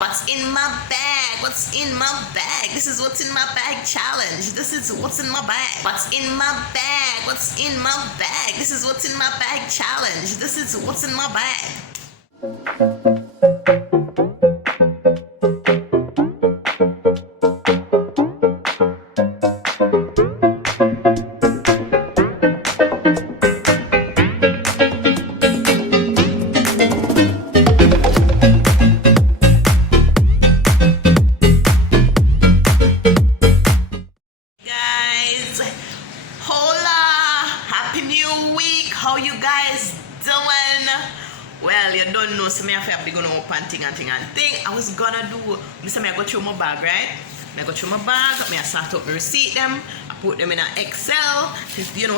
What's in my bag? What's in my bag? This is what's in my bag challenge. This is what's in my bag. What's in my bag? What's in my bag? This is what's in my bag challenge. This is what's in my bag. How you guys doing? Well, you don't know, so me have to go open thing. I was gonna do, I go through my bag, right? I go through my bag, I start up my receipt them, I put them in an Excel,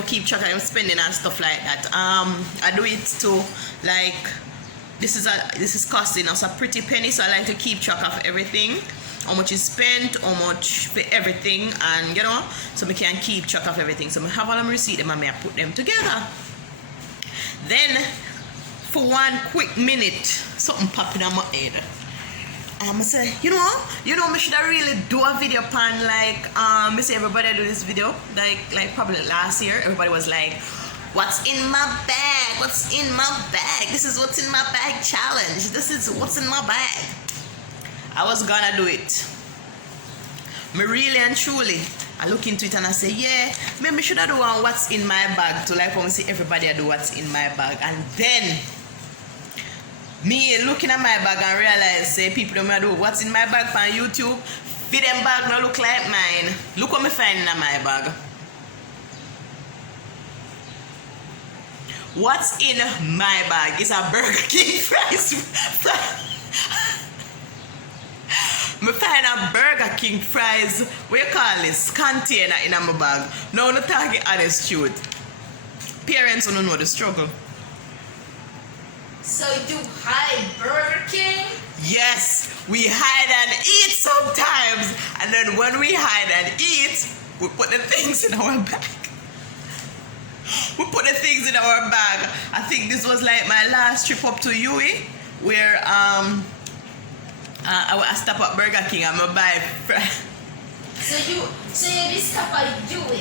keep track of them spending and stuff like that. I do it to like this is costing us a pretty penny, so I like to keep track of everything. How much is spent, how much for everything, and so we can keep track of everything. So I have all of my receipt them and I put them together. Then, for one quick minute, something popping on my head. I say, me should I really do a video upon me say everybody do this video, like probably last year, everybody was like, what's in my bag? What's in my bag? This is what's in my bag challenge. This is what's in my bag. I was gonna do it. Me really and truly, I look into it and I say, yeah, maybe should I do one what's in my bag to like when we see everybody I do what's in my bag. And then me looking at my bag and realize say people don't do what's in my bag on YouTube. Fit them bag no look like mine. Look what me find in my bag. What's in my bag is a Burger King fries. I find a Burger King fries, what you call this, container in my bag. Now I'm not talking honest truth. Parents don't know the struggle. So you hide Burger King? Yes, we hide and eat sometimes. And then when we hide and eat, we put the things in our bag. We put the things in our bag. I think this was like my last trip up to UE, where I stop at Burger King and I buy fries. So you stop at UE,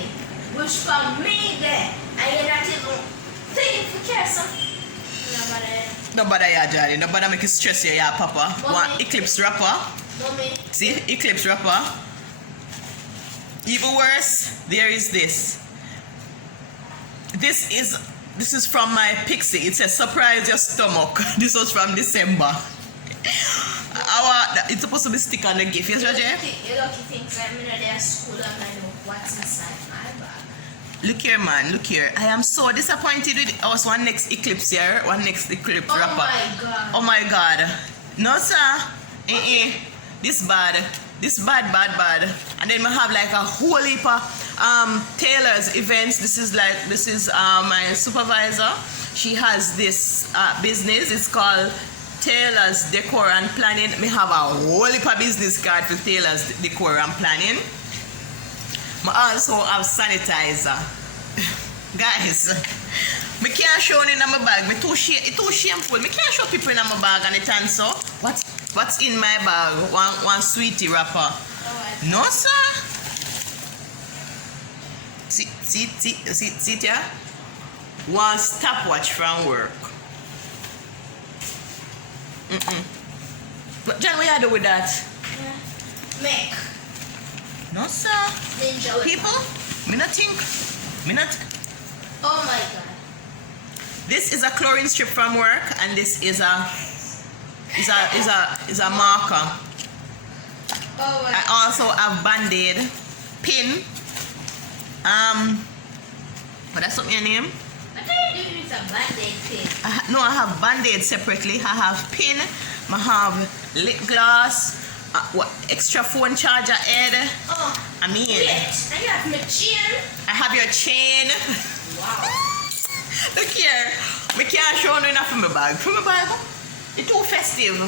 which for me there, and you're not even thinking for care something. Nobody ya Johnny, nobody make you stress you, yeah, Papa. Mommy. One Eclipse wrapper. Mommy. See, Eclipse wrapper. Even worse, there is this. This is from my Pixie. It says surprise your stomach. This was from December. It's supposed to be stick on the gift, yes, Roger? You lucky things I'm in their school and I know what's inside my bag. Look here, man, look here. I am so disappointed with us. One next Eclipse here, one next Eclipse wrapper. My God. Oh my God. No, sir. This bad. This bad. And then we have like a whole heap of tailors events. This is my supervisor. She has this business. It's called Tailors Decor and Planning. Me have a whole heap of business card for Tailors Decor and Planning. I also have sanitizer. Guys, me can't show it in my bag. Me too shameful. Me can't show people in my bag and it and so. What's in my bag? One sweetie wrapper. Oh, no, sir. See here? One stopwatch from work. But John, what you do with that? Make. No, sir. Ninja. People, me not think. Oh my God. This is a chlorine strip from work, and this is a marker. Oh my God. I also have Band-Aid, pin. But that's not your name. What are you doing with a Band-Aid pin? No, I have Band-Aid separately. I have pin. I have lip gloss. Extra phone charger head. Oh. Wait, and you have my chain. I have your chain. Wow. Look here. I can't show you enough from my bag. From my bag, it's too festive.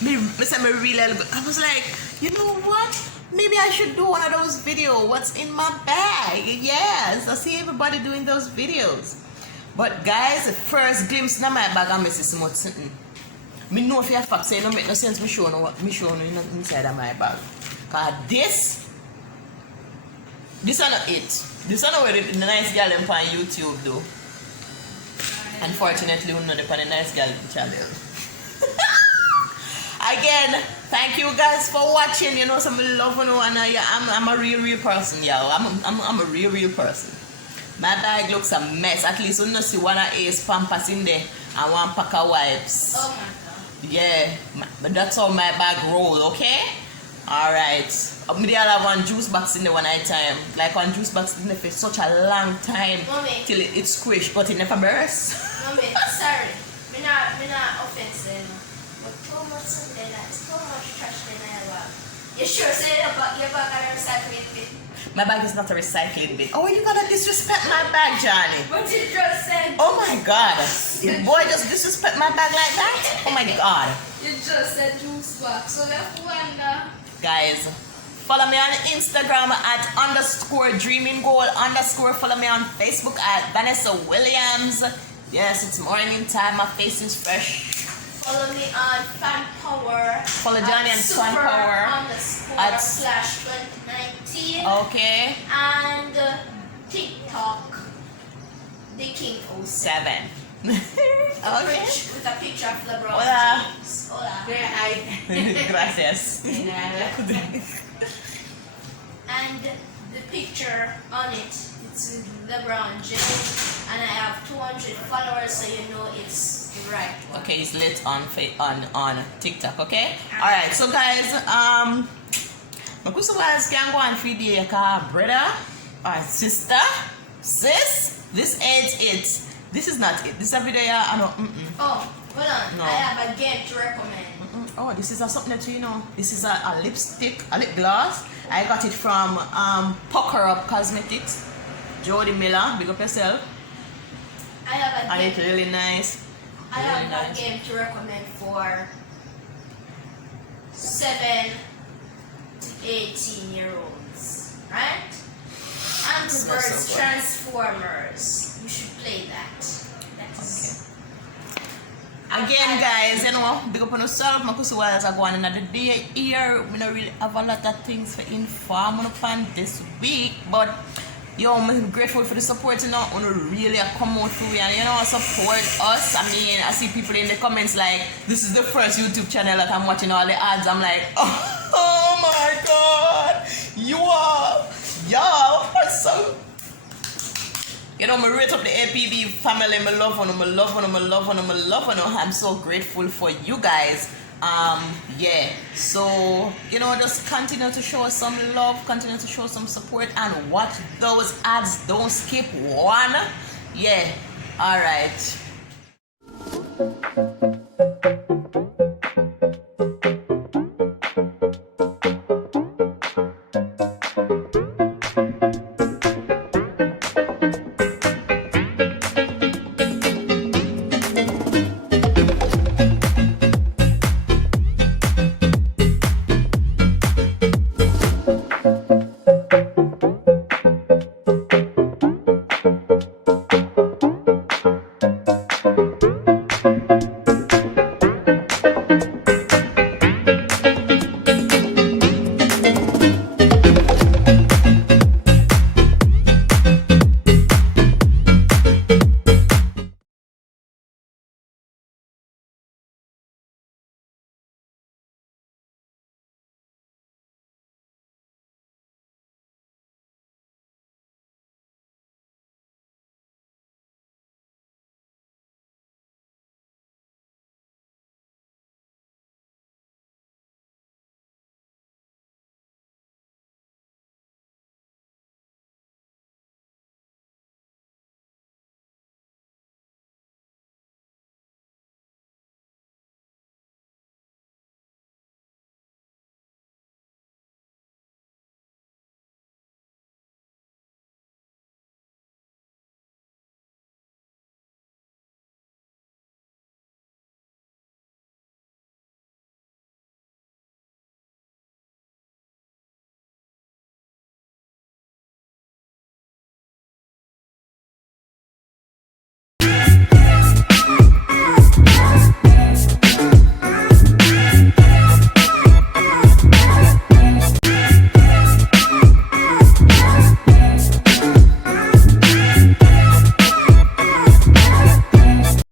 I was like, you know what? Maybe I should do one of those videos. What's in my bag? Yes, I see everybody doing those videos. But guys, the first glimpse in my bag, I miss something. Me know if you have facts, say no make no sense me show no inside of my bag. Cause this is not it. This is not where the nice girl on YouTube though. Unfortunately, we know the nice girl channel. Again, thank you guys for watching. You know, some love you know, and I'm a real person, y'all. I'm a real person. My bag looks a mess. At least you know see one of Ace Pampers in there and one pack of wipes. Oh my god. Yeah, but that's how my bag roll, okay? Alright. Me the other one juice box in the one time. Like one juice box in there for such a long time. Mommy. Till it squished, but it never burst. Mommy, sorry. Me not offensive. But too much something that's too much trash in my bag. You sure say your bag are recycling bin? My bag is not a recycling bin. Oh, you gotta disrespect my bag, Johnny. But you just said. Oh my god. The boy just disrespect my bag like that? Oh my god. You just said juice box. So that's wonder. Guys, follow me on Instagram at _dreaminggoal_. Follow me on Facebook at Vanessa Williams. Yes, it's morning time. My face is fresh. Follow me on Fan Power. Follow Johnny on Fan Power. _/2019. Okay. And TikTok, the King 07. Okay. With a picture of LeBron Hola. James. Hola. Gracias. And the picture on it, it's with LeBron James, and I have 200 followers, so you know it's the right one. Okay, it's lit on TikTok, okay? Alright, so guys, Makusuwas can go and feed your brother or sister, sis. This ain't it. This is not it. This is a video, I know. Oh, hold on. No. I have a game to recommend. Oh, this is something that you know. This is a lipstick, a lip gloss. I got it from Pucker Up Cosmetics. Jody Miller, big up yourself. I have a And game. it's really nice. I have a game to recommend for 7 to 18-year-olds, right? Angry Smells Birds so good. Transformers. You should play that. That's Again, guys, you know, big up on yourself. Makusuwas are going another day here. We don't really have a lot of things to inform on this week, but yo, I'm grateful for the support, you know. Want to really come out for you and, you know, support us. I mean, I see people in the comments like, this is the first YouTube channel that I'm watching all the ads. I'm like, oh my god, y'all are so. You know, I rate up the APB family. I love one. I'm so grateful for you guys. Yeah. So, you know, just continue to show us some love, continue to show some support, and watch those ads. Don't skip one. Yeah. All right.